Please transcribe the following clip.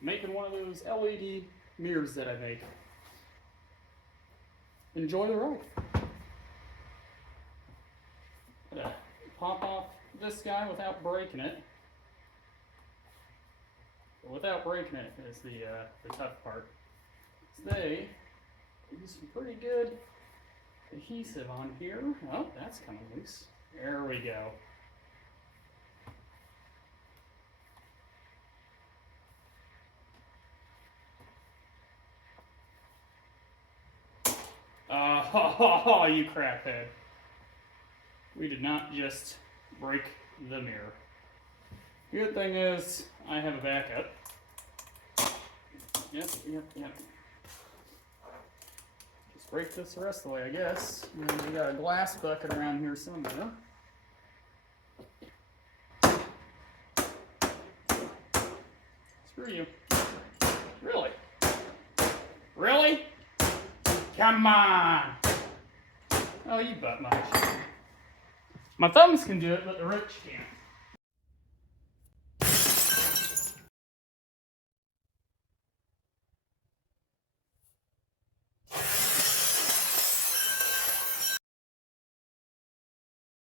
making one of those LED mirrors that I make. Enjoy the ride. Gotta pop off this guy without breaking it. But without breaking it is the tough part. They use some pretty good adhesive on here. Oh, that's kind of loose. There we go. Oh, you craphead. We did not just break the mirror. Good thing is, I have a backup. Yep. Just break this the rest of the way, I guess. And then we got a glass bucket around here somewhere. Screw you. Really? Really? Come on! Oh, you butt munch. My thumbs can do it, but the roach can't.